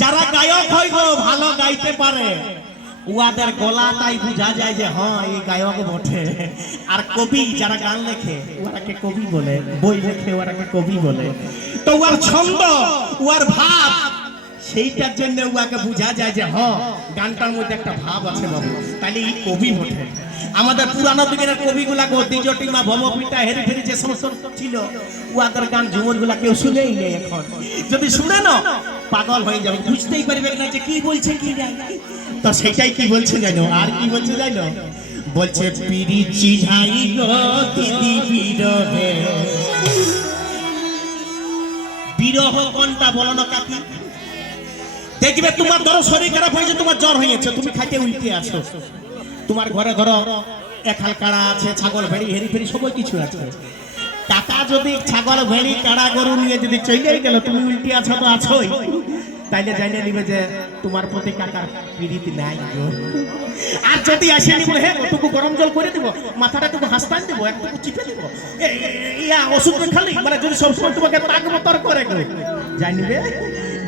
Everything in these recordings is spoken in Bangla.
যারা গায়ক হয় গো ভালো গাইতে পারে উহাদের গলাটাই বোঝা যায় যে হ্যাঁ এই গায়ক বটে। আর কবি যারা গান লেখে ওরাকে কবি বলে, বই লেখে ওরাকে কবি বলে। তো উহার ছন্দ উহার ভাব সেইটার জন্য উহাকে বোঝা যায় যে হ্যাঁ গানটার মধ্যে একটা ভাব আছে বাবু, তাহলে এই কবি বটে। আমাদের পুরানো দিনের কবিগুলা গো দ্বিজটিমা ভবপিতা হেরি ফেরি যে সমস্ত ছিল উহাদের গান ঝুমুর গুলা কেউ শুনেই নেই এখন। যদি শুনে না পাগল হয়ে যাবে, বুঝতেই পারবে না যে কি বলছে কি নাই। তো সেটাই কি বলছে জানো, আর কি বলছে জানো, বলছে পিরি চিঝাই গো দিদি বিরহে। বিরহ কোনটা বলো না কাকি? দেখবে তোমার ধরো শরীর খারাপ হয়েছে, তোমার জ্বর হয়েছে, তুমি খাইতে উল্টে আছো, তোমার ঘরে ঘরে এখাল কাড়া আছে, ছাগল ভেড়ি হেরি ফেরি সবই কিছু আছে। টাকা যদি ছাগল ভেড়ি কাড়া গরু নিয়ে যদি চলেই গেল, তুমি উল্টে আছো তো আছোই, তাইলে জানিয়ে নিবে যে তোমার প্রতি কাকার পীড়িত নাই গো। আর যদি আসে নিব হ্যাঁ ওটুকু গরম জল করে দিব, মাথাটা একটু হাসপান দিব, একটু চিপে দিব, ইয়া ওষুধ খালি মানে যদি সবসময় তোমাকে তাকবতর করে গো, জানিবে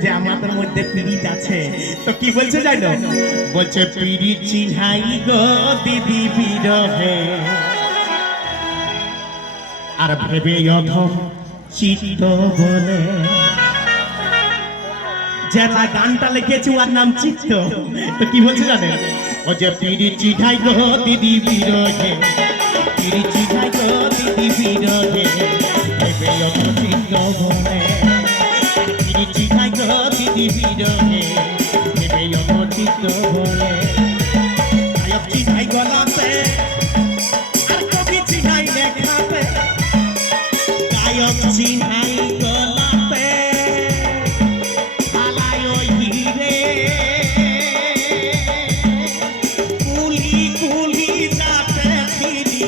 যে আমাদের মধ্যে পীড়িত আছে। তো কি বলছে জানো, বলছে পীড়িত চিন্হাই গো দিদি বিরহে, আর ভেবে অধম চিত্ত বলে। যারা গানটা লিখেছে ওর নাম চিত্ত। তো কি বলছে জানেন, ও যে পিড়ি চিঠাই গো দিদি বিরহে, পিড়ি চিঠাই গো দিদি বিরহে, ভেবে অধম চিত্ত বলে। পিড়ি চিঠাই গো দিদি বিরহে, ভেবে অধম চিত্ত বলে। গায়ক চিঠাই গলাতে আর কবি চিঠাই লেখাতে, গায়ক চিঠাই গলাতে হালায় হিরে, কুলি কুলি যাতে ফিরি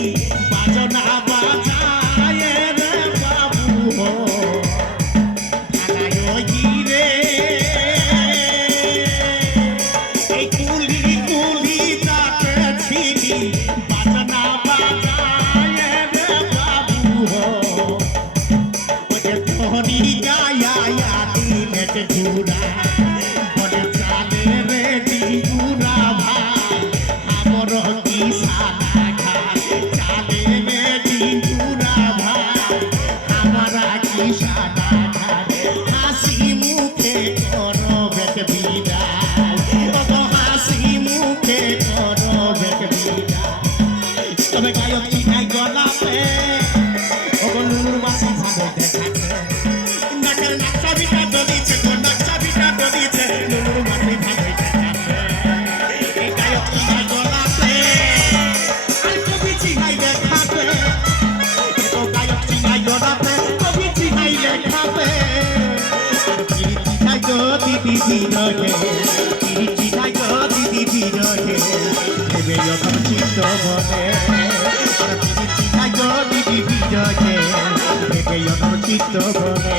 বাজনা বাজায় রে বাবু হো, হালায় হিরে। এই কুলি কুলি যাতে ফিরি বাজনা বাজায় রে বাবু হো, ধনী গায়া দিনের ঘুরা বলে চালে রে দিগুরা ভাই, আমার কি সাদা ঘাট চালে রে দিগুরা ভাই, আমারা কি সাদা ঘাট। হাসি মুখে করো বেক বিদায়, অত হাসি মুখে করো বেক বিদায়। তবে গায়ক চিনাই গলাতে ওগো নুনুর মাসি ভালো দেখাতে, নাকের নাকটা বিটা দলিছে গো নাকটা বিটা দলিছে, নুনুর মাসি ভালো দেখাতে। এই গায়ক চিনাই গলাতে আর কবি চিনাই দেখাতে, তো গায়ক চিনাই গলাতে কবি চিনাই দেখাতে। আর পিড়ি চিনাই গো দিদি বিরহে, পিড়ি চিনাই গো দিদি বিরহে, ভেবে অধম চিত্ত বলে। আর পিড়ি চিনাই গো দিদি বিরহে, ভেবে অধম চিত্ত বলে।